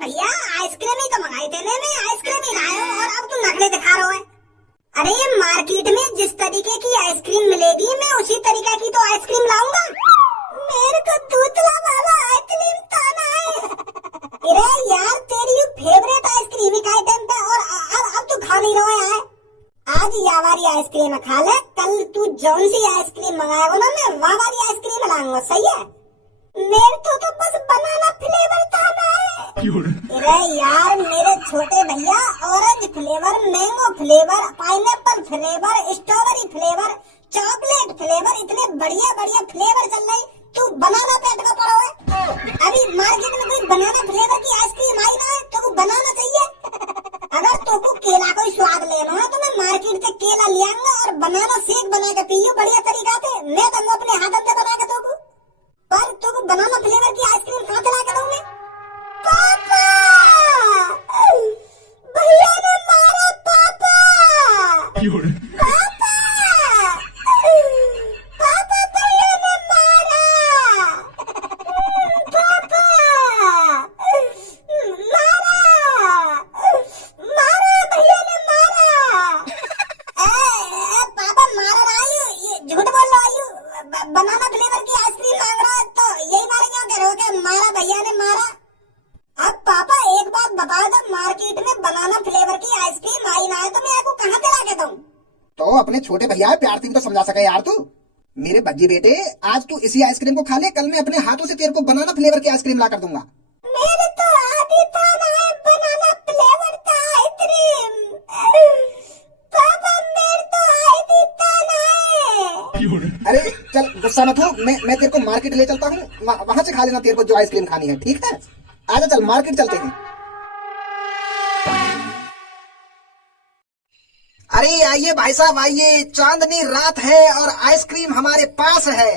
भैया आइसक्रीम ही तो मंगाई थे मैं आइसक्रीम ही लाया हूँ और अब तू नखरे दिखा रहा है। अरे मार्केट में जिस तरीके की आइसक्रीम मिलेगी मैं उसी तरीके की तो आइसक्रीम लाऊंगा। मेरे को दूसरा वाला आइसक्रीम खाना है। अरे यार तेरी फेवरेट आइसक्रीम ही खाए टाइम पे और अब तू खा नहीं रहा है। आज ये वाली आइसक्रीम खा ले, कल तू जौन सी आइसक्रीम मंगाएगा ना मैं वह वाली आइसक्रीम लाऊंगा, सही है। मेरे तो बस बनाना फ्लेवर खाना है। अरे यार मेरे छोटे भैया orange flavour, mango flavour, pineapple flavour, strawberry flavour, chocolate flavour, इतने बढ़िया बढ़िया फ्लेवर चल रही, तू बनाना पेट का पड़ा है। अभी मार्केट में कोई बनाना फ्लेवर की आइसक्रीम आई ना है तो वो बनाना चाहिए। अगर तुमको केला को स्वाद लेना है तो मैं मार्केट से केला ले आऊंगा और बनाना शेक बना के पियो बढ़िया तरीका से। मैं तो अपने हाथों से बना के दूंगा, पर तुमको बनाना फ्लेवर की आइसक्रीम कहाँ से ला के दूं मैं? पापा, भैया ने मारा पापा। पापा, पापा भैया ने मारा। पापा, मारा भैया ने मारा। पापा मारा ना आयु, ये झूठ बोल रहा आयु। बनाना फ्लेवर की आइसक्रीम मांग रहा है तो यही मारेंगे कह रहे हो कि मारा भैया ने मारा। अब पापा एक बात बताओ, जब मार्केट में बनाना फ्लेवर की आइसक्रीम आई ना है तो मैं आपको कहाँ से लाके दूं? तो अपने छोटे भैया प्यार से तो समझा सके यार तू। मेरे बज्जी बेटे आज तू इसी आइसक्रीम को खा ले, कल मैं अपने हाथों से तेरे को बनाना फ्लेवर की आइसक्रीम ला कर दूंगा। मेरे तो आदि था ना है बनाना फ्लेवर का आइसक्रीम। पापा मेरे तो आदि था ना है। अरे चल गुस्सा मत हो, मैं तेरे को मार्केट ले चलता हूँ, वहाँ से खा लेना तेरे को जो आइसक्रीम खानी है, ठीक है? आजा चल मार्केट चलते हैं। अरे आइए भाई साहब आइए, चांदनी रात है और आइसक्रीम हमारे पास है।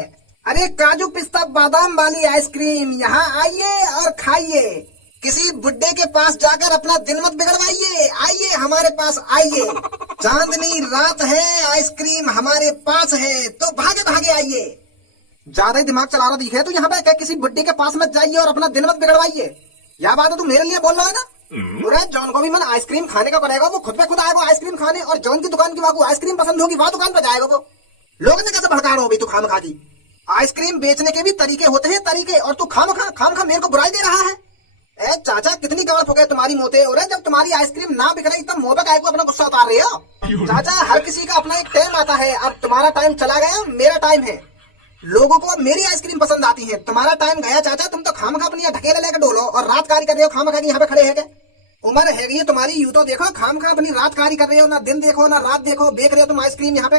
अरे काजू पिस्ता बादाम वाली आइसक्रीम, यहाँ आइए और खाइए। किसी बुड्ढे के पास जाकर अपना दिन मत बिगड़वाइए, आइए हमारे पास आइए। चांदनी रात है, आइसक्रीम हमारे पास है, तो भागे भागे आइए। ज्यादा ही दिमाग चला रहा दिखे तो यहाँ पे किसी बुड्ढे के पास मत जाइए और अपना दिन मत बिगड़वाइए। यह बात है तू मेरे लिए बोल रहा है ना? जॉन को भी मन आइसक्रीम खाने का करेगा, वो खुद पे खुद आएगा आइसक्रीम खाने, और जॉन की दुकान की वहाँ आइसक्रीम पसंद होगी वहाँ दुकान पे जाएगा वो। लोग ने कैसे भड़का रहा हो तू खाम खा की? आइसक्रीम बेचने के भी तरीके होते हैं तरीके, और तू खाम खा मेरे को बुराई दे रहा है। ए चाचा कितनी कवर हो गए तुम्हारी मोते, और जब तुम्हारी आइसक्रीम ना बिक रही तब मुंह पे को अपना गुस्सा उतार रहे हो? चाचा हर किसी का अपना एक टाइम आता है, अब तुम्हारा टाइम चला गया, मेरा टाइम है। लोगों को अब मेरी आइसक्रीम पसंद आती है, तुम्हारा टाइम गया चाचा। तुम तो खाम खा अपनी ढकेले लेकर डोलो और रात कारी कर रहे हो खाम खा यहाँ पे खड़े है। उम्र है तुम्हारी, यूं तो देखो खाम खा अपनी रात कारी कर रहे हो, ना दिन देखो ना रात देखो, बेच रहे हो तुम आइसक्रीम यहाँ पे।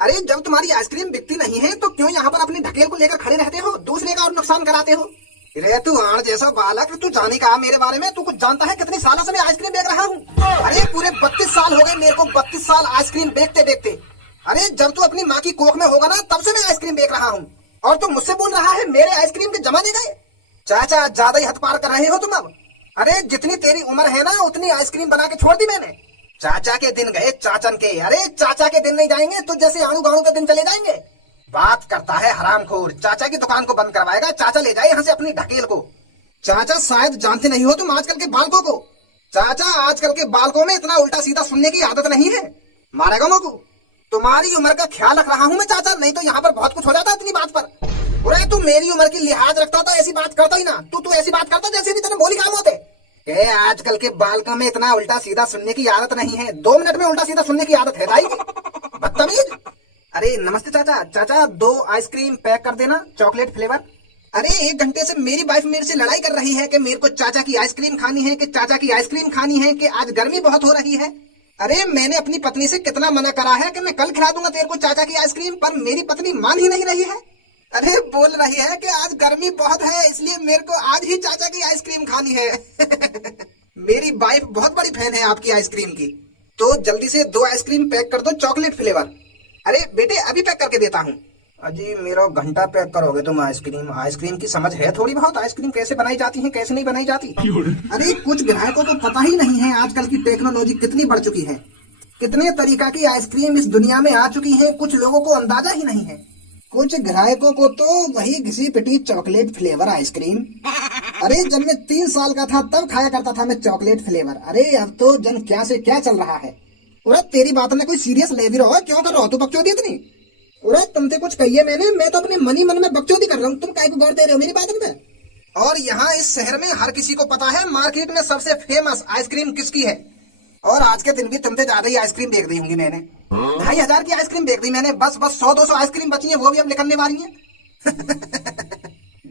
अरे जब तुम्हारी आइसक्रीम बिकती नहीं है तो क्यों यहाँ पर अपनी ढकेल को लेकर खड़े रहते हो, दूसरे का और नुकसान कराते हो? रे तू आड़ जैसा बालक, तू जाने का मेरे बारे में, तू कुछ जानता है कितनी सालों से मैं आइसक्रीम बेच रहा हूँ? अरे पूरे 32 साल हो गए मेरे को, 32 साल आइसक्रीम बेचते बेचते। अरे जब तू अपनी माँ की कोख में होगा ना तब से मैं आइसक्रीम बेच रहा हूँ, और तू मुझसे बोल रहा है मेरे आइसक्रीम के जमाने गए। चाचा ज्यादा ही हद पार कर रहे हो तुम अब। अरे जितनी तेरी उम्र है ना उतनी आइसक्रीम बना के छोड़ दी मैंने। चाचा के दिन गए चाचन के, अरे चाचा के दिन नहीं जाएंगे तो जैसे आड़ू गाड़ू के दिन चले जाएंगे। बात करता है हरामखोर, चाचा की दुकान को बंद करवाएगा, चाचा ले जाए यहाँ से अपनी ढकेल को। चाचा शायद जानते नहीं हो तुम आजकल के बालकों को। चाचा आजकल के बालकों में इतना उल्टा सीधा सुनने की आदत नहीं है, मारेगा मोकू। तुम्हारी उम्र का ख्याल रख रहा हूँ मैं चाचा, नहीं तो यहाँ पर बहुत कुछ हो जाता है इतनी बात पर। अरे तू मेरी उम्र की लिहाज रखता तो ऐसी बात करता ही ना, तू ऐसी बात करता जैसे भी तेरे बोली काम होते। आजकल के बालकों में इतना उल्टा सीधा सुनने की आदत नहीं है, 2 मिनट में उल्टा सीधा सुनने की आदत है भाई, बदतमीज। अरे नमस्ते चाचा, चाचा 2 आइसक्रीम पैक कर देना चॉकलेट फ्लेवर। अरे 1 घंटे से मेरी वाइफ मेरे से लड़ाई कर रही है कि मेरे को चाचा की आइसक्रीम खानी है, कि चाचा की आइसक्रीम खानी है, कि आज गर्मी बहुत हो रही है। अरे मैंने अपनी पत्नी से कितना मना करा है कि मैं कल खिला दूंगा तेरे को चाचा की आइसक्रीम, पर मेरी पत्नी मान ही नहीं रही है। अरे बोल रही है कि आज गर्मी बहुत है इसलिए मेरे को आज ही चाचा की आइसक्रीम खानी है। मेरी वाइफ बहुत बड़ी फैन है आपकी आइसक्रीम की, तो जल्दी से 2 आइसक्रीम पैक कर दो चॉकलेट फ्लेवर। अरे बेटे अभी पैक करके देता हूँ। अजी मेरा घंटा पैक करोगे तुम आइसक्रीम? आइसक्रीम की समझ है थोड़ी बहुत, आइसक्रीम कैसे बनाई जाती है कैसे नहीं बनाई जाती? अरे कुछ ग्राहकों को पता ही नहीं है आजकल की टेक्नोलॉजी कितनी बढ़ चुकी है, कितने तरीका की आइसक्रीम इस दुनिया में आ चुकी है, कुछ लोगों को अंदाजा ही नहीं है। कुछ ग्राहकों को तो वही घिसी पिटी चॉकलेट फ्लेवर आइसक्रीम अरे जब मैं 3 साल का था तब खाया करता था मैं चॉकलेट फ्लेवर। अरे अब तो जन क्या से क्या चल रहा है। उरे तेरी बात में कोई सीरियस ले भी रहो, क्यों कर रहे हो तू बकचोदी इतनी। उरे तुमसे कुछ कहिए मैंने, मैं तो अपने मनी मन में बकचोदी कर रहा हूँ, तुम काहे को गौर दे रहे हो मेरी बात में। और यहाँ इस शहर में हर किसी को पता है मार्केट में सबसे फेमस आइसक्रीम किसकी है। और आज के दिन भी तुमसे ज्यादा ही आइसक्रीम देख दी होंगी मैंने। 2,500 की आइसक्रीम देख दी मैंने, बस 100-200 आइसक्रीम बची है, वो भी अब निकलने वाली है।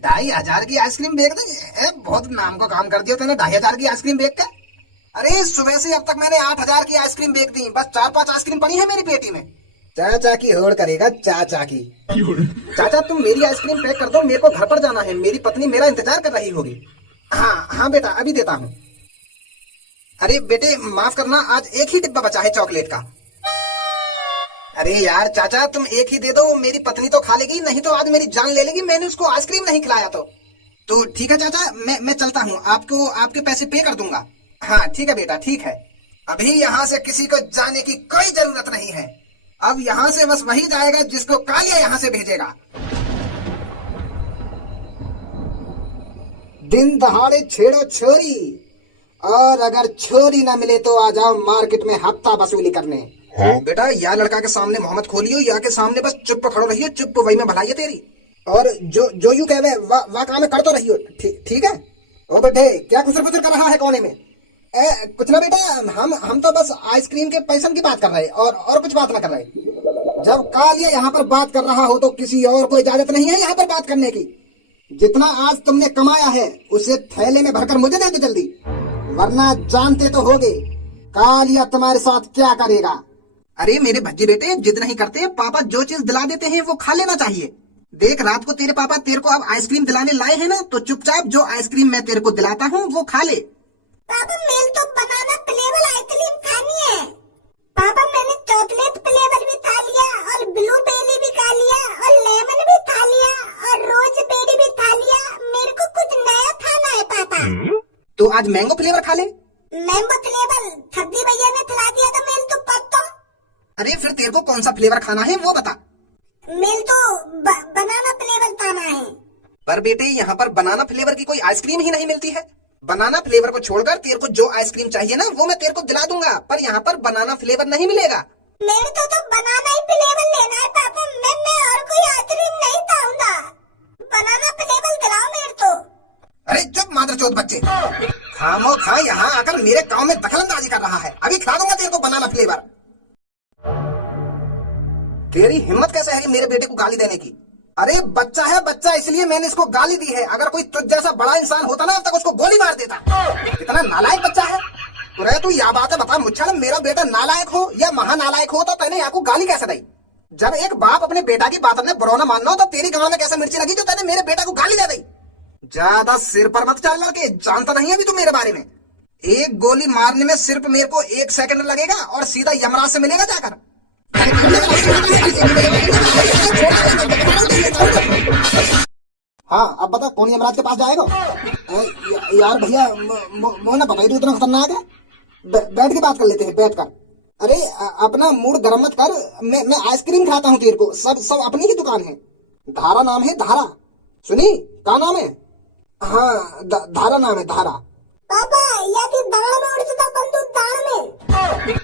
2,500 की आइसक्रीम बेच दी, बहुत नाम को काम कर दिया तूने 2,500 की आइसक्रीम बेच कर। अरे सुबह से अब तक मैंने 8,000 की आइसक्रीम बेच दी, बस 4-5 आइसक्रीम पड़ी है मेरी पेटी में। चाचा की होड़ करेगा चाचा की। चाचा तुम मेरी आइसक्रीम पैक कर दो, मेरे को घर पर जाना है, मेरी पत्नी मेरा इंतजार कर रही होगी। हाँ हाँ बेटा अभी देता हूँ। अरे बेटे माफ करना, आज एक ही डिब्बा बचा है चॉकलेट का। अरे यार चाचा तुम एक ही दे दो, मेरी पत्नी तो खा लेगी, नहीं तो आज मेरी जान ले लेगी, मैंने उसको आइसक्रीम नहीं खिलाया तो ठीक है चाचा, मैं चलता हूँ, आपको आपके पैसे पे कर दूंगा। हाँ ठीक है बेटा ठीक है। अभी यहाँ से किसी को जाने की कोई जरूरत नहीं है, अब यहाँ से बस वही जाएगा जिसको कालिया यहाँ से भेजेगा। दिन दहाड़े छेड़ो छोरी, और अगर छोरी ना मिले तो आ जाओ मार्केट में हफ्ता वसूली करने। हाँ? बेटा या लड़का के सामने मोहम्मद खोलियो या के सामने बस चुप खड़ो रहियो, चुप वही में भलाई है तेरी। और जो यू कहवे वाह काम कर तो रहियो, ठीक है। ओ बेटे क्या कुसर पुसर कर रहा है कोने में। कुछ ना बेटा, हम तो बस आइसक्रीम के पैसन की बात कर रहे और कुछ बात ना कर रहे। जब कालिया यहाँ पर बात कर रहा हो तो किसी और को इजाजत नहीं है यहाँ पर बात करने की। जितना आज तुमने कमाया है उसे थैले में भरकर मुझे दे दो जल्दी, वरना जानते तो होगे कालिया तुम्हारे साथ क्या करेगा। अरे मेरे भज्जे बेटे जिद नहीं करते, पापा जो चीज दिला देते हैं वो खा लेना चाहिए। देख रात को तेरे पापा तेरे को अब आइसक्रीम दिलाने लाए हैं ना, तो चुपचाप जो आइसक्रीम मैं तेरे को दिलाता हूँ वो खा ले। पापा मेरे तो बनाना फ्लेवर आइसक्रीम खानी है। पापा मैंने चॉकलेट फ्लेवर भी खा लिया और ब्लूबेरी भी खा लिया और लेमन भी खा लिया और रोज बेरी भी खा लिया, मेरे को कुछ नया खाना है पापा। तो आज मैंगो फ्लेवर खा ले। मैंगो फ्लेवर ठग्गी भैया ने खिला दिया था मेरे तो पत्ता। अरे फिर तेरे को कौन सा फ्लेवर खाना है वो बता। मेरे तो बनाना फ्लेवर खाना है। पर बेटे यहाँ पर बनाना फ्लेवर की कोई आइसक्रीम ही नहीं मिलती है। बनाना फ्लेवर को छोड़कर तेरे को जो आइसक्रीम चाहिए ना वो मैं तेरे को दिला दूंगा, पर यहाँ पर बनाना फ्लेवर नहीं मिलेगा। मेरे तो बनाना ही फ्लेवर लेना है पापा, मैं और कोई आइसक्रीम नहीं खाऊंगा, बनाना फ्लेवर दिलाओ मेरे को। अरे चुप मादरचोद बच्चे, खामो खा यहाँ आकर मेरे गाँव में दखलंदाजी कर रहा है, अभी खिला दूंगा तेरे को बनाना फ्लेवर। तेरी हिम्मत कैसे है मेरे बेटे को गाली देने की। अरे बच्चा है बच्चा, इसलिए मैंने इसको गाली दी है, अगर कोई तुझ जैसा बड़ा इंसान होता ना अब तक उसको गोली मार देता। इतना नालायक बच्चा है। अरे तू या बात है बता मुच्छल, मेरा बेटा नालायक हो या महानालायक हो तो तैने यहाँ को गाली कैसे दी। जब एक बाप अपने बेटा की बात में बुरा मानना हो तो तेरी गाँव में कैसे मिर्ची लगी जो तैने मेरे बेटा को गाली दे दी। ज्यादा सिर पर मत चल लड़के, जानता नहीं अभी तू मेरे बारे में। एक गोली मारने में सिर्फ मेरे को 1 सेकंड लगेगा और सीधा यमराज से मिलेगा जाकर। हाँ अब बता कौन यमराज के पास जाएगा। यार भैया वो ना बताइए, तू इतना खतरनाक है। बैठ के बात कर लेते हैं, बैठ कर। अरे अपना मूड गर्म मत कर, मैं आइसक्रीम खाता हूँ तेरे को, सब अपनी ही दुकान है। धारा नाम है, धारा। सुनी क्या नाम है। हाँ धारा नाम है, धारा। पापा या दाल में उड़ बंदूक दाल में।